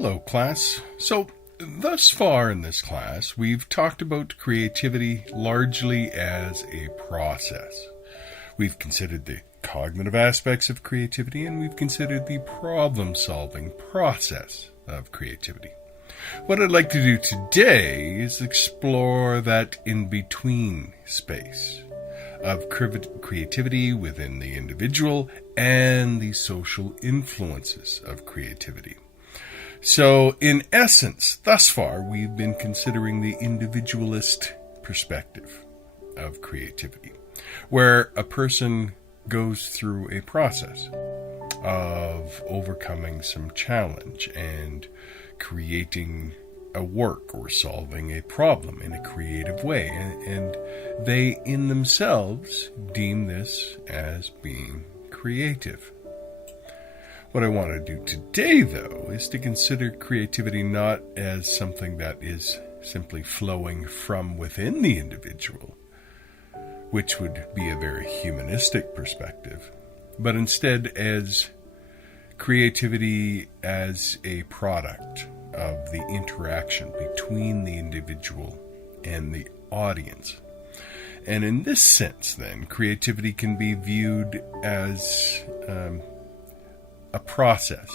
Hello, class. So, thus far in this class, we've talked about creativity largely as a process. We've considered the cognitive aspects of creativity, and we've considered the problem-solving process of creativity. What I'd like to do today is explore that in-between space of creativity within the individual and the social influences of creativity. So, in essence, thus far, we've been considering the individualist perspective of creativity, where a person goes through a process of overcoming some challenge and creating a work or solving a problem in a creative way. And they, in themselves, deem this as being creative. What I want to do today, though, is to consider creativity not as something that is simply flowing from within the individual, which would be a very humanistic perspective, but instead as creativity as a product of the interaction between the individual and the audience. And in this sense, then, creativity can be viewed as a process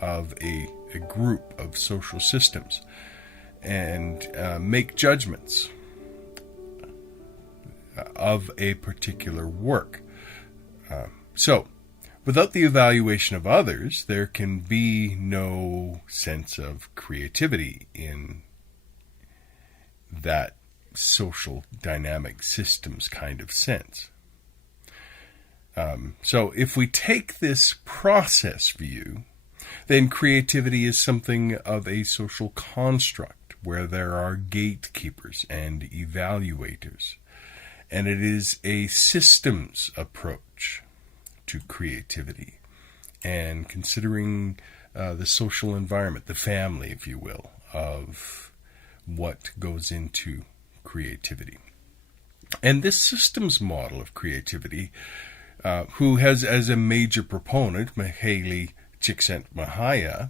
of a group of social systems and make judgments of a particular work. So, without the evaluation of others, there can be no sense of creativity in that social dynamic systems kind of sense. So if we take this process view, then creativity is something of a social construct where there are gatekeepers and evaluators. And it is a systems approach to creativity and considering the social environment, the family, if you will, of what goes into creativity. And this systems model of creativity, who has as a major proponent Mihaly Csikszentmihalyi,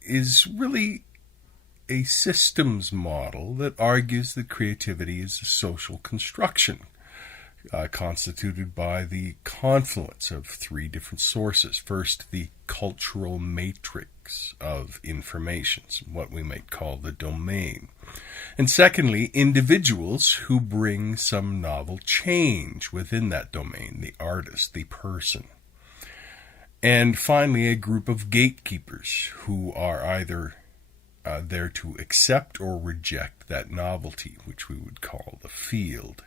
is really a systems model that argues that creativity is a social construction constituted by the confluence of three different sources. First, the cultural matrix of information, what we might call the domain. And secondly, individuals who bring some novel change within that domain, the artist, the person. And finally, a group of gatekeepers who are either there to accept or reject that novelty, which we would call the field.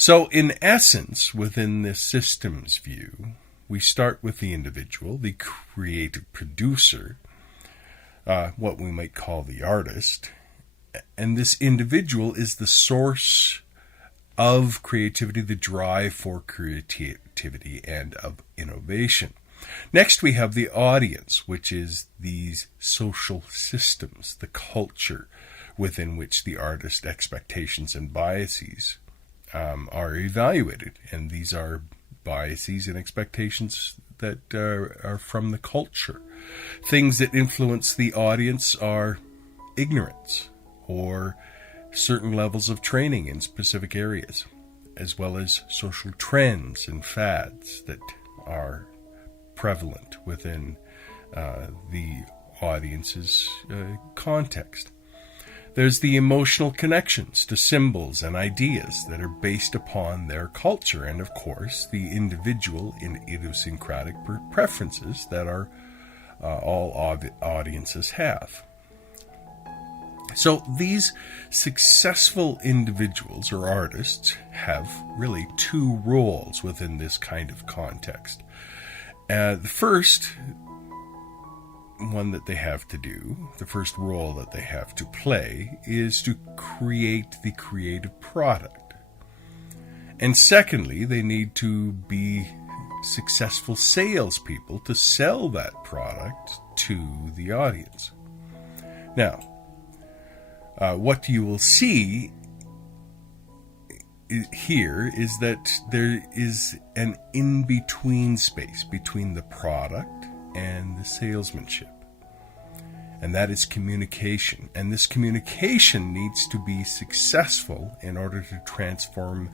So, in essence, within this systems view, we start with the individual, the creative producer, what we might call the artist, and this individual is the source of creativity, the drive for creativity and of innovation. Next, we have the audience, which is these social systems, the culture within which the artist's expectations and biases are evaluated. And these are biases and expectations that are from the culture. Things that influence the audience are ignorance or certain levels of training in specific areas, as well as social trends and fads that are prevalent within the audience's context. There's the emotional connections to symbols and ideas that are based upon their culture, and of course the individual in idiosyncratic preferences that are all audiences have. So these successful individuals or artists have really two roles within this kind of context. The first one that they have to do, the first role that they have to play, is to create the creative product. And secondly, they need to be successful salespeople to sell that product to the audience. Now, what you will see here is that there is an in-between space between the product and the salesmanship. And that is communication. And this communication needs to be successful in order to transform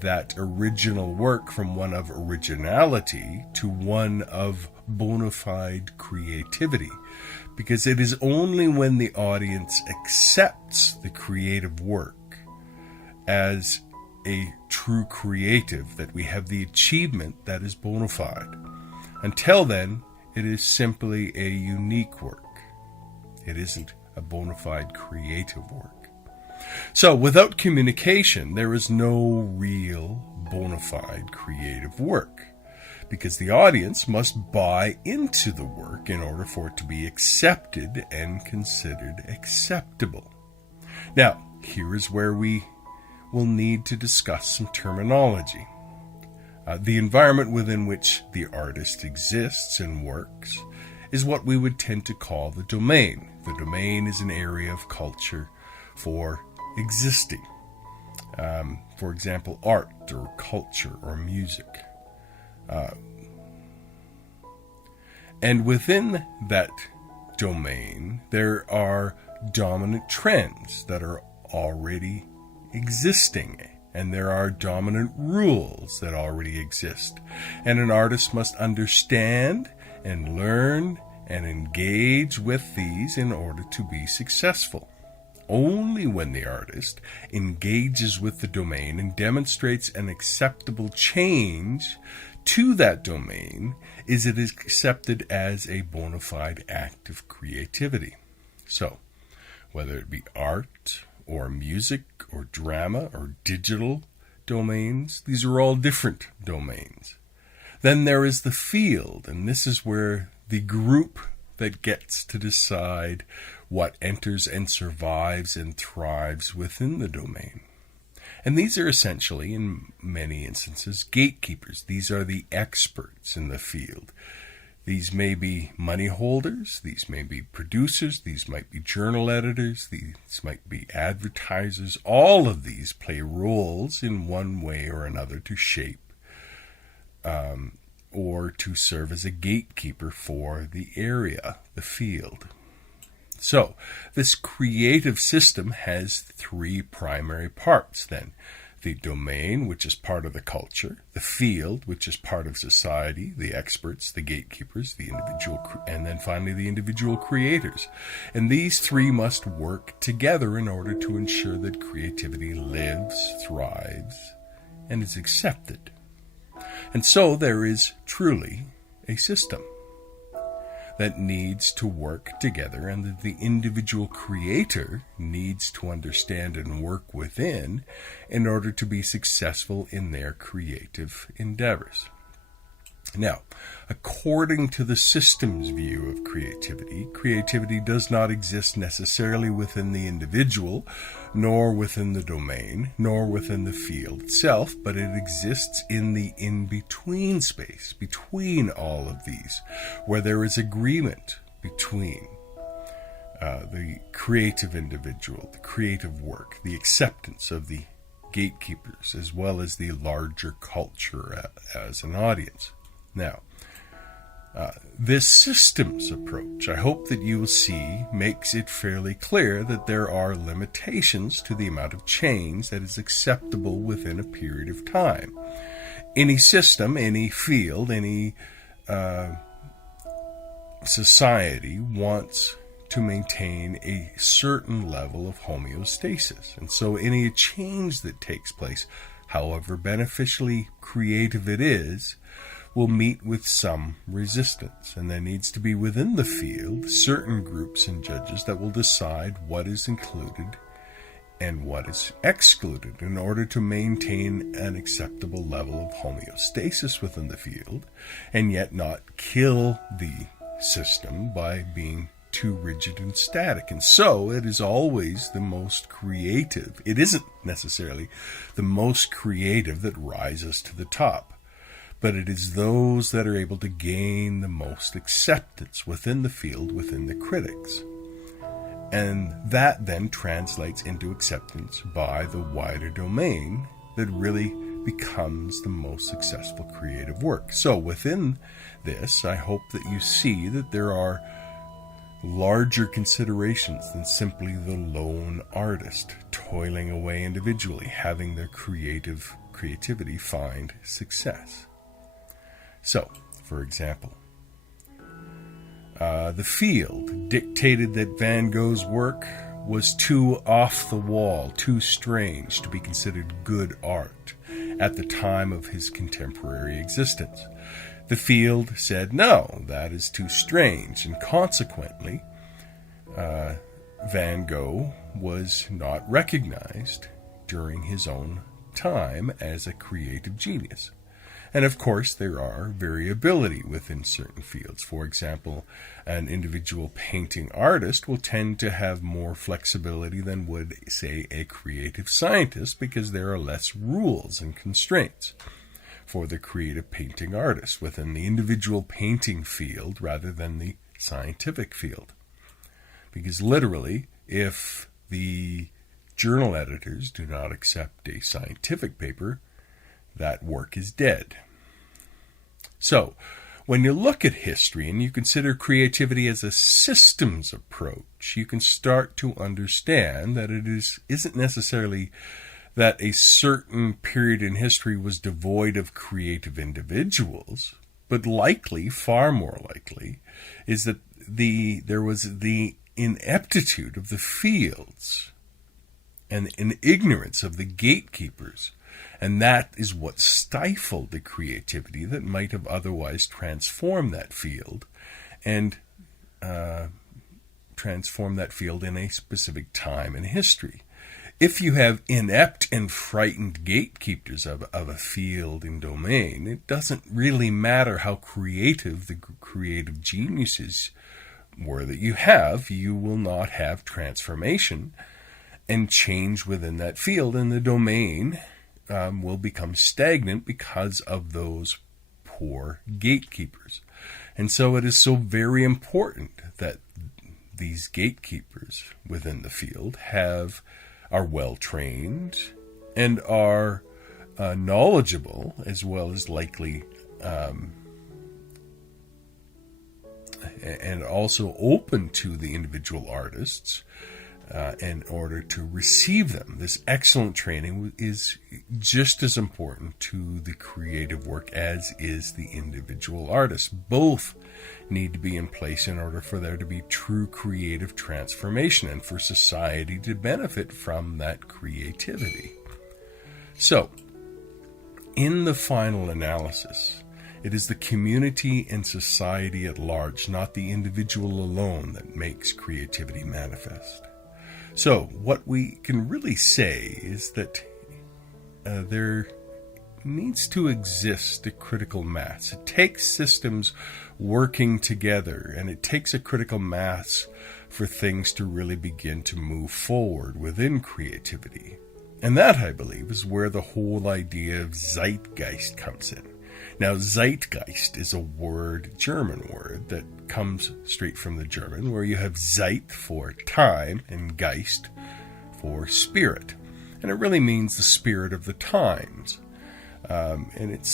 that original work from one of originality to one of bona fide creativity. Because it is only when the audience accepts the creative work as a true creative that we have the achievement that is bona fide. Until then, it is simply a unique work. It isn't a bona fide creative work. So without communication, there is no real bona fide creative work, because the audience must buy into the work in order for it to be accepted and considered acceptable. Now, here is where we will need to discuss some terminology. The environment within which the artist exists and works is what we would tend to call the domain. The domain is an area of culture for existing. For example, art or culture or music. And within that domain, there are dominant trends that are already existing, and there are dominant rules that already exist. And an artist must understand and learn and engage with these in order to be successful. Only when the artist engages with the domain and demonstrates an acceptable change to that domain is it accepted as a bona fide act of creativity. So, whether it be art or music or drama or digital domains, these are all different domains. Then there is the field, and this is where the group that gets to decide what enters and survives and thrives within the domain. And these are essentially, in many instances, gatekeepers. These are the experts in the field. These may be money holders, these may be producers, these might be journal editors, these might be advertisers. All of these play roles in one way or another to shape or to serve as a gatekeeper for the area, the field. So, this creative system has three primary parts then. The domain, which is part of the culture, the field, which is part of society, the experts, the gatekeepers, the individual, and then finally the individual creators. And these three must work together in order to ensure that creativity lives, thrives, and is accepted. And so there is truly a system that needs to work together, and that the individual creator needs to understand and work within in order to be successful in their creative endeavors. Now, according to the system's view of creativity, creativity does not exist necessarily within the individual, nor within the domain, nor within the field itself, but it exists in the in-between space, between all of these, where there is agreement between the creative individual, the creative work, the acceptance of the gatekeepers, as well as the larger culture as an audience. Now, this systems approach, I hope that you will see, makes it fairly clear that there are limitations to the amount of change that is acceptable within a period of time. Any system, any field, any society wants to maintain a certain level of homeostasis. And so any change that takes place, however beneficially creative it is, will meet with some resistance, and there needs to be within the field certain groups and judges that will decide what is included and what is excluded in order to maintain an acceptable level of homeostasis within the field, and yet not kill the system by being too rigid and static. And so it is always the most creative. It isn't necessarily the most creative that rises to the top, but it is those that are able to gain the most acceptance within the field, within the critics. And that then translates into acceptance by the wider domain that really becomes the most successful creative work. So within this, I hope that you see that there are larger considerations than simply the lone artist toiling away individually, having their creativity find success. So, for example, the field dictated that Van Gogh's work was too off the wall, too strange to be considered good art at the time of his contemporary existence. The field said, no, that is too strange, and consequently, Van Gogh was not recognized during his own time as a creative genius. And of course, there are variability within certain fields. For example, an individual painting artist will tend to have more flexibility than would, say, a creative scientist, because there are less rules and constraints for the creative painting artist within the individual painting field rather than the scientific field. Because literally, if the journal editors do not accept a scientific paper, that work is dead. So, when you look at history and you consider creativity as a systems approach, you can start to understand that it isn't necessarily that a certain period in history was devoid of creative individuals, but likely, far more likely, is that there was the ineptitude of the fields and an ignorance of the gatekeepers. And that is what stifled the creativity that might have otherwise transformed that field and transformed that field in a specific time in history. If you have inept and frightened gatekeepers of a field and domain, it doesn't really matter how creative the creative geniuses were that you will not have transformation and change within that field, and the domain will become stagnant because of those poor gatekeepers. And so it is so very important that these gatekeepers within the field are well trained and are knowledgeable, as well as likely and also open to the individual artists in order to receive them. This excellent training is just as important to the creative work as is the individual artist. Both need to be in place in order for there to be true creative transformation and for society to benefit from that creativity. So, in the final analysis, it is the community and society at large, not the individual alone, that makes creativity manifest. So, what we can really say is that there needs to exist a critical mass. It takes systems working together, and it takes a critical mass for things to really begin to move forward within creativity. And that, I believe, is where the whole idea of zeitgeist comes in. Now, zeitgeist is a German word that comes straight from the German, where you have Zeit for time and Geist for spirit. And it really means the spirit of the times. And it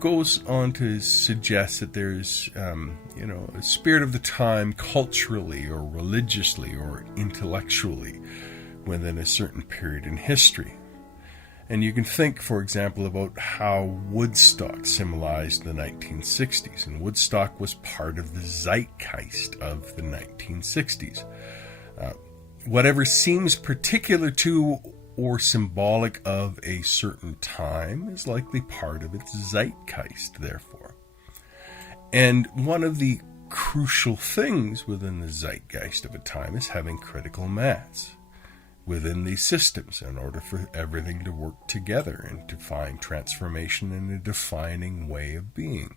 goes on to suggest that there's, a spirit of the time culturally or religiously or intellectually within a certain period in history. And you can think, for example, about how Woodstock symbolized the 1960s. And Woodstock was part of the zeitgeist of the 1960s. Whatever seems particular to or symbolic of a certain time is likely part of its zeitgeist, therefore. And one of the crucial things within the zeitgeist of a time is having critical mass within these systems in order for everything to work together and to find transformation in a defining way of being.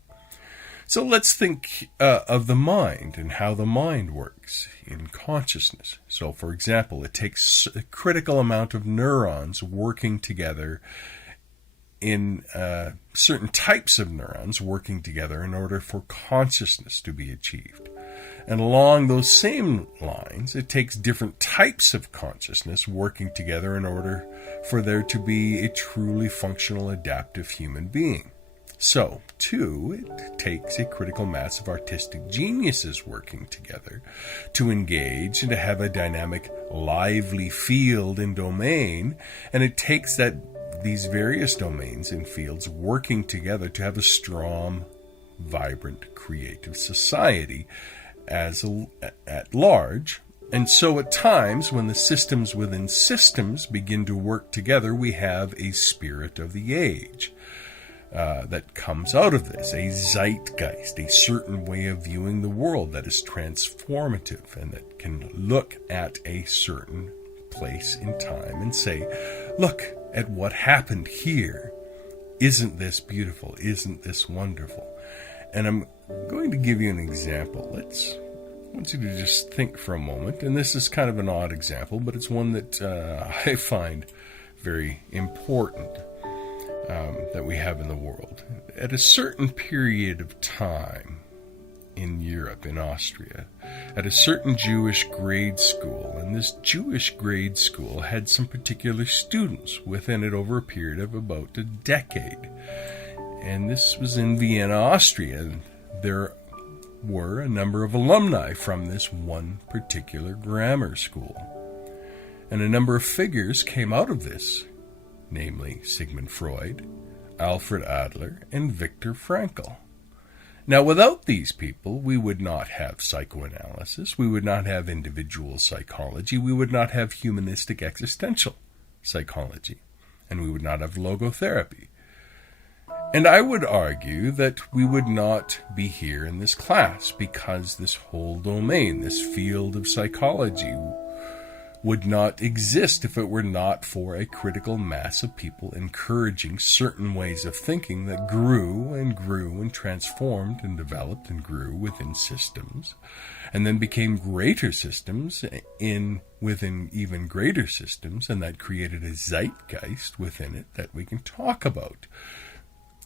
So let's think of the mind and how the mind works in consciousness. So, for example, it takes a critical amount of neurons working together in certain types of neurons working together in order for consciousness to be achieved. And along those same lines, it takes different types of consciousness working together in order for there to be a truly functional, adaptive human being. So, too, it takes a critical mass of artistic geniuses working together to engage and to have a dynamic, lively field and domain, and it takes these various domains and fields working together to have a strong, vibrant, creative society at large. And so at times, when the systems within systems begin to work together, we have a spirit of the age that comes out of this, a zeitgeist, a certain way of viewing the world that is transformative and that can look at a certain place in time and say, look at what happened here. Isn't this beautiful? Isn't this wonderful? And I'm going to give you an example. I want you to just think for a moment, and this is kind of an odd example, but it's one that I find very important that we have in the world. At a certain period of time in Europe, in Austria, at a certain Jewish grade school, and this Jewish grade school had some particular students within it over a period of about a decade. And this was in Vienna, Austria, and there were a number of alumni from this one particular grammar school. And a number of figures came out of this, namely Sigmund Freud, Alfred Adler, and Viktor Frankl. Now, without these people, we would not have psychoanalysis, we would not have individual psychology, we would not have humanistic existential psychology, and we would not have logotherapy. And I would argue that we would not be here in this class because this whole domain, this field of psychology, would not exist if it were not for a critical mass of people encouraging certain ways of thinking that grew and transformed and developed and grew within systems, and then became greater systems within even greater systems, and that created a zeitgeist within it that we can talk about.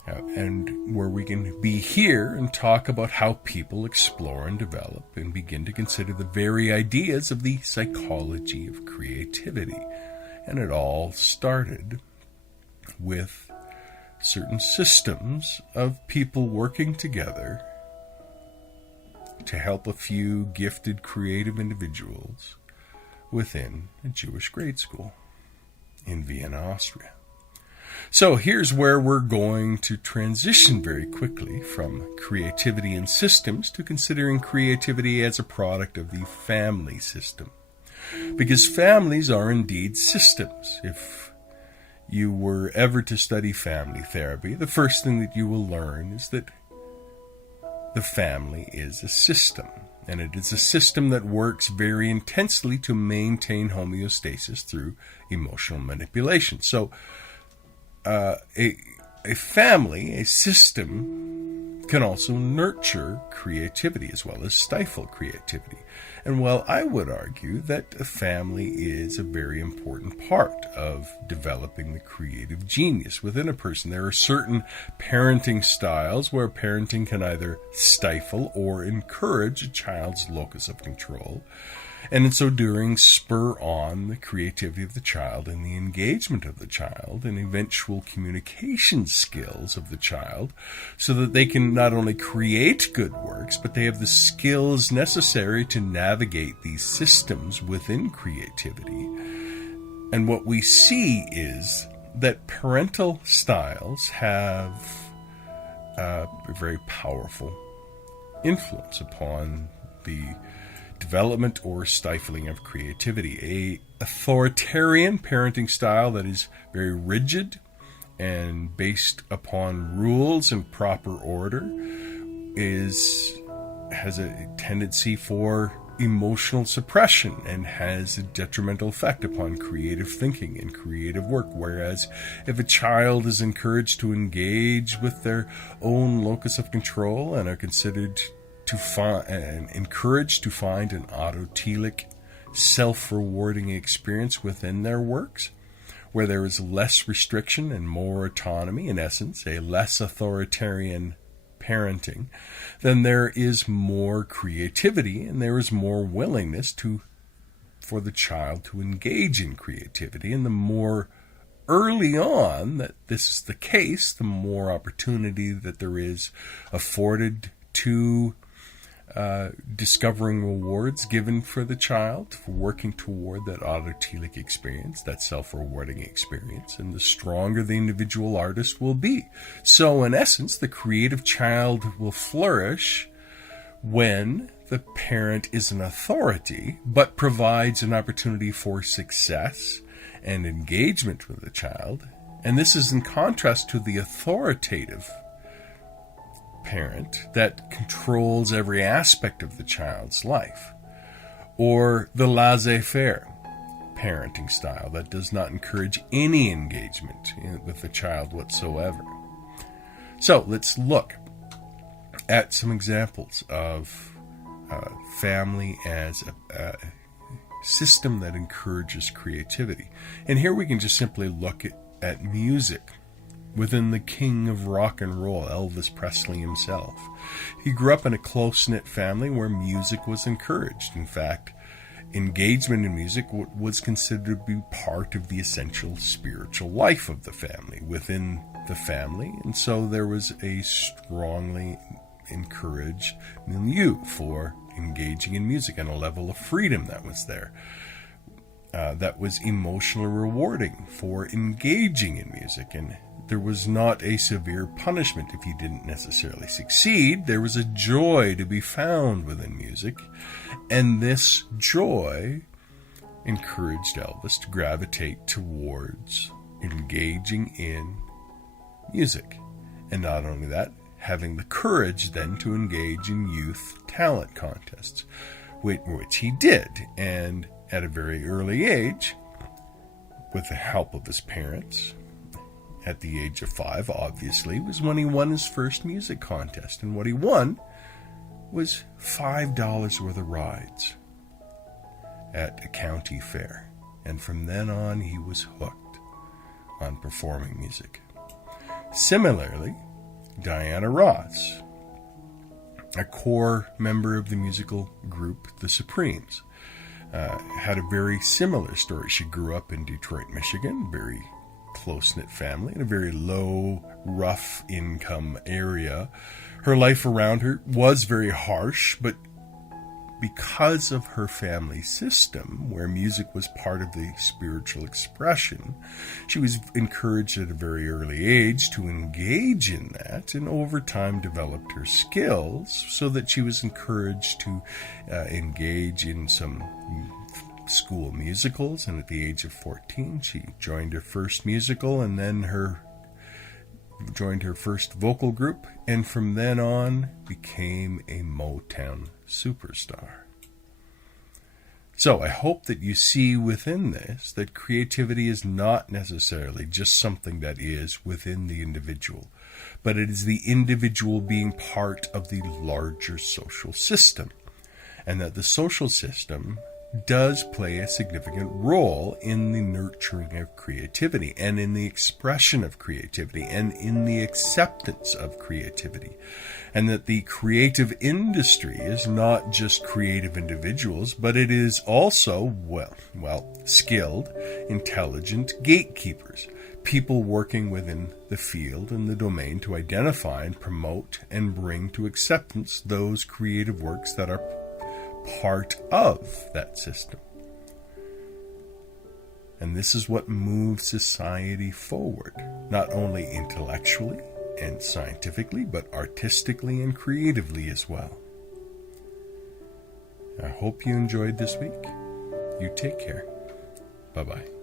And where we can be here and talk about how people explore and develop and begin to consider the very ideas of the psychology of creativity. And it all started with certain systems of people working together to help a few gifted creative individuals within a Jewish grade school in Vienna, Austria. So here's where we're going to transition very quickly from creativity in systems to considering creativity as a product of the family system. Because families are indeed systems. If you were ever to study family therapy, the first thing that you will learn is that the family is a system. And it is a system that works very intensely to maintain homeostasis through emotional manipulation. So a family, a system, can also nurture creativity as well as stifle creativity. And while I would argue that a family is a very important part of developing the creative genius within a person, there are certain parenting styles where parenting can either stifle or encourage a child's locus of control, and in so doing spur on the creativity of the child and the engagement of the child and eventual communication skills of the child, so that they can not only create good works, but they have the skills necessary to navigate these systems within creativity. And what we see is that parental styles have a very powerful influence upon the development or stifling of creativity. A authoritarian parenting style that is very rigid and based upon rules and proper order has a tendency for emotional suppression and has a detrimental effect upon creative thinking and creative work. Whereas if a child is encouraged to engage with their own locus of control and are considered to find and encouraged to find an autotelic, self-rewarding experience within their works, where there is less restriction and more autonomy, in essence, a less authoritarian parenting, then there is more creativity and there is more willingness for the child to engage in creativity. And the more early on that this is the case, the more opportunity that there is afforded to discovering rewards given for the child for working toward that autotelic experience, that self-rewarding experience, and the stronger the individual artist will be. So in essence, the creative child will flourish when the parent is an authority but provides an opportunity for success and engagement with the child. And this is in contrast to the authoritative parent that controls every aspect of the child's life, or the laissez-faire parenting style that does not encourage any engagement with the child whatsoever. So let's look at some examples of family as a system that encourages creativity. And here we can just simply look at music. Within the king of rock and roll, Elvis Presley himself. He grew up in a close-knit family where music was encouraged. In fact, engagement in music was considered to be part of the essential spiritual life of the family, within the family. And so there was a strongly encouraged milieu for engaging in music and a level of freedom that was there. That was emotionally rewarding for engaging in music, and there was not a severe punishment if you didn't necessarily succeed. There was a joy to be found within music, and this joy encouraged Elvis to gravitate towards engaging in music. And not only that, having the courage then to engage in youth talent contests, which he did. And at a very early age, with the help of his parents, at the age of 5, obviously, was when he won his first music contest. And what he won was $5 worth of rides at a county fair. And from then on, he was hooked on performing music. Similarly, Diana Ross, a core member of the musical group The Supremes, had a very similar story. She grew up in Detroit, Michigan, very close-knit family in a very low, rough income area. Her life around her was very harsh, but because of her family system, where music was part of the spiritual expression, she was encouraged at a very early age to engage in that, and over time developed her skills so that she was encouraged to engage in some school musicals. And at the age of 14, she joined her first musical, and then joined her first vocal group, and from then on became a Motown superstar. So I hope that you see within this that creativity is not necessarily just something that is within the individual, but it is the individual being part of the larger social system, and that the social system does play a significant role in the nurturing of creativity and in the expression of creativity and in the acceptance of creativity. And that the creative industry is not just creative individuals, but it is also, skilled, intelligent gatekeepers, people working within the field and the domain to identify and promote and bring to acceptance those creative works that are part of that system. And this is what moves society forward, not only intellectually and scientifically, but artistically and creatively as well. I hope you enjoyed this week. You take care. Bye-bye.